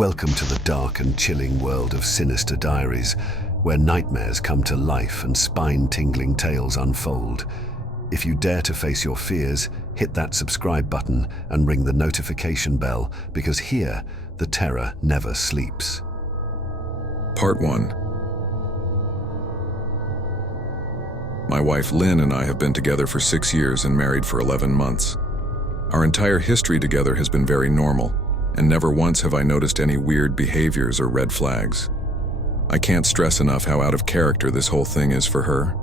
Welcome to the dark and chilling world of Sinister Diaries, where nightmares come to life and spine-tingling tales unfold. If you dare to face your fears, hit that subscribe button and ring the notification bell, because here, the terror never sleeps. Part 1. My wife Lynn and I have been together for 6 years and married for 11 months. Our entire history together has been very normal, and never once have I noticed any weird behaviors or red flags. I can't stress enough how out of character this whole thing is for her.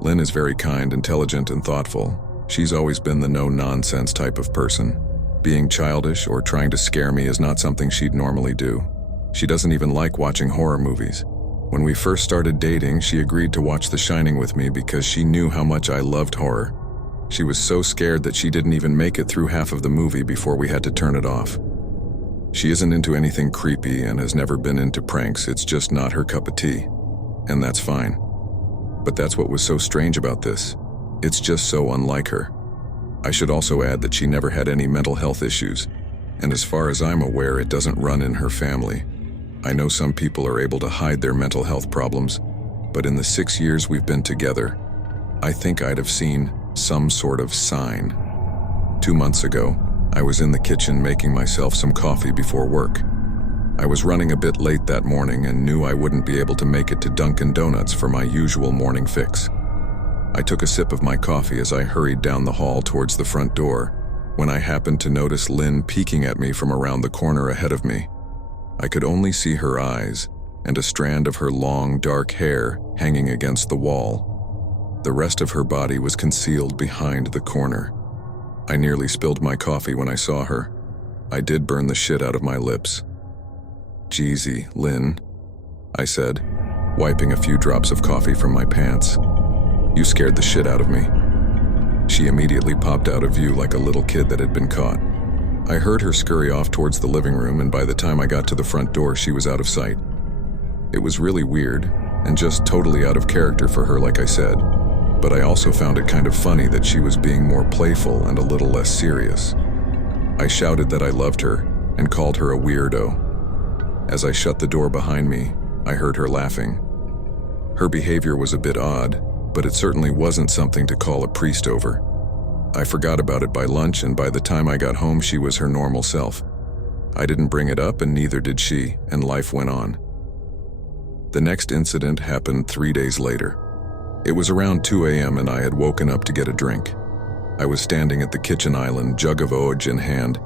Lynn is very kind, intelligent, and thoughtful. She's always been the no-nonsense type of person. Being childish or trying to scare me is not something she'd normally do. She doesn't even like watching horror movies. When we first started dating, she agreed to watch The Shining with me because she knew how much I loved horror. She was so scared that she didn't even make it through half of the movie before we had to turn it off. She isn't into anything creepy and has never been into pranks. It's just not her cup of tea. And that's fine. But that's what was so strange about this. It's just so unlike her. I should also add that she never had any mental health issues. And as far as I'm aware, it doesn't run in her family. I know some people are able to hide their mental health problems, but in the 6 years we've been together, I think I'd have seen some sort of sign. 2 months ago, I was in the kitchen making myself some coffee before work. I was running a bit late that morning and knew I wouldn't be able to make it to Dunkin' Donuts for my usual morning fix. I took a sip of my coffee as I hurried down the hall towards the front door, when I happened to notice Lynn peeking at me from around the corner ahead of me. I could only see her eyes and a strand of her long, dark hair hanging against the wall. The rest of her body was concealed behind the corner. I nearly spilled my coffee when I saw her. I did burn the shit out of my lips. "Jeezy, Lynn," I said, wiping a few drops of coffee from my pants. "You scared the shit out of me." She immediately popped out of view like a little kid that had been caught. I heard her scurry off towards the living room, and by the time I got to the front door, she was out of sight. It was really weird, and just totally out of character for her, like I said. But I also found it kind of funny that she was being more playful and a little less serious. I shouted that I loved her and called her a weirdo. As I shut the door behind me, I heard her laughing. Her behavior was a bit odd, but it certainly wasn't something to call a priest over. I forgot about it by lunch, and by the time I got home, she was her normal self. I didn't bring it up, and neither did she, and life went on. The next incident happened 3 days later. It was around 2 a.m. and I had woken up to get a drink. I was standing at the kitchen island, jug of Oj in hand,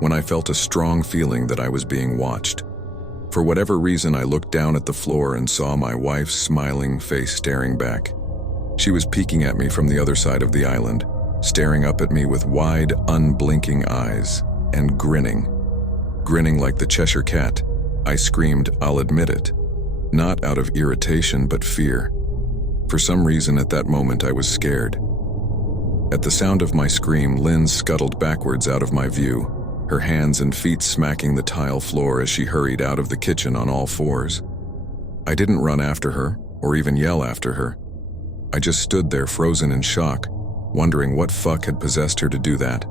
when I felt a strong feeling that I was being watched. For whatever reason, I looked down at the floor and saw my wife's smiling face staring back. She was peeking at me from the other side of the island, staring up at me with wide, unblinking eyes, and grinning. Grinning like the Cheshire Cat. I screamed, "I'll admit it." Not out of irritation, but fear. For some reason at that moment I was scared. At the sound of my scream, Lynn scuttled backwards out of my view, her hands and feet smacking the tile floor as she hurried out of the kitchen on all fours. I didn't run after her, or even yell after her. I just stood there frozen in shock, wondering what fuck had possessed her to do that.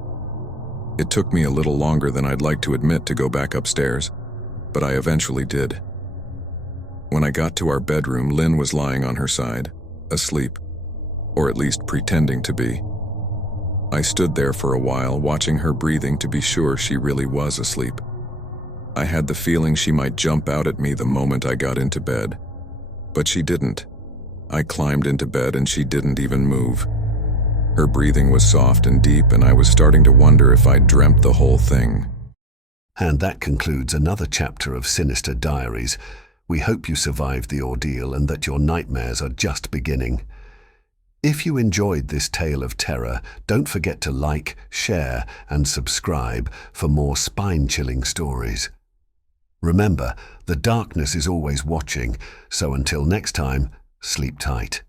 It took me a little longer than I'd like to admit to go back upstairs, but I eventually did. When I got to our bedroom, Lynn was lying on her side, asleep, or at least pretending to be. I stood there for a while, watching her breathing to be sure she really was asleep. I had the feeling she might jump out at me the moment I got into bed, but she didn't. I climbed into bed and she didn't even move. Her breathing was soft and deep, and I was starting to wonder if I'd dreamt the whole thing. And that concludes another chapter of Sinister Diaries. We hope you survived the ordeal and that your nightmares are just beginning. If you enjoyed this tale of terror, don't forget to like, share, and subscribe for more spine-chilling stories. Remember, the darkness is always watching, so until next time, sleep tight.